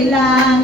lang.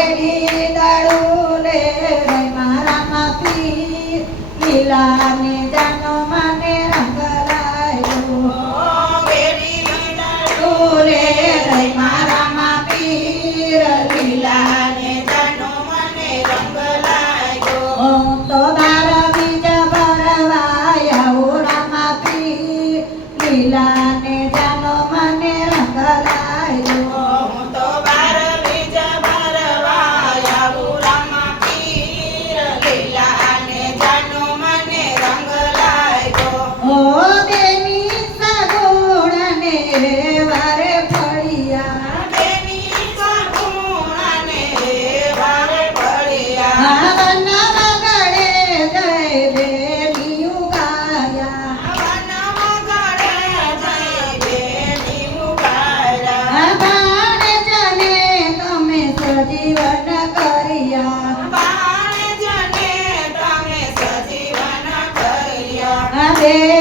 Amen. Padre.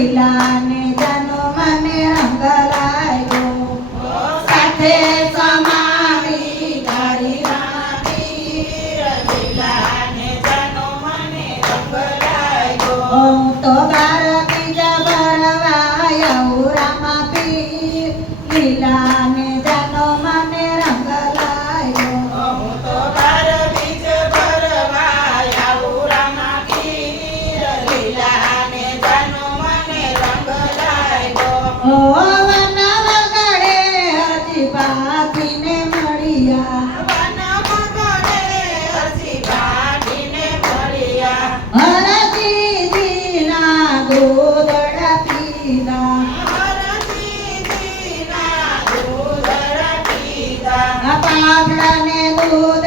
kailan પાપડા ને દૂધ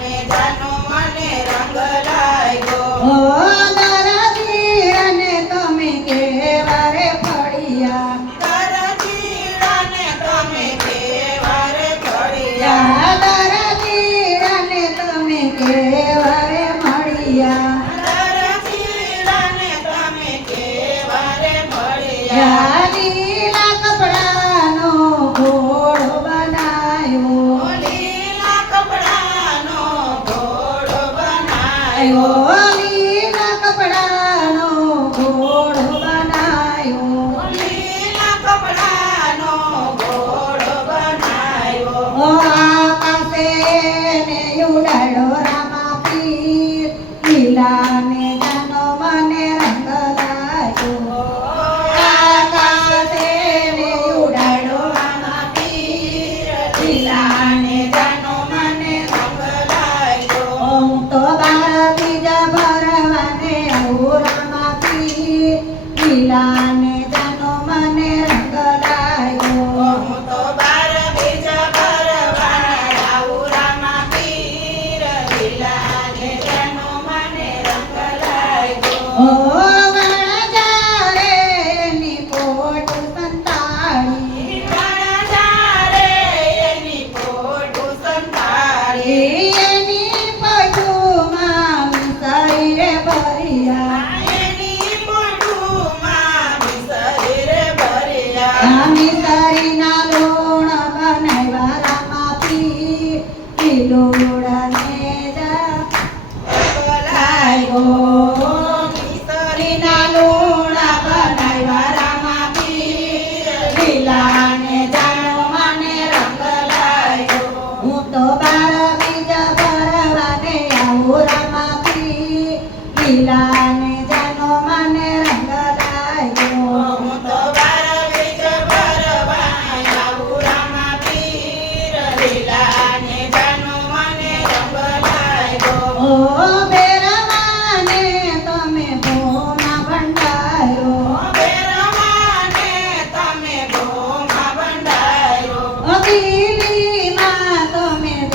ને જાનો મને રંગ લાગ્યો. ઓ આ પાસે ને ઉડાડો રા Senhor.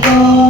go.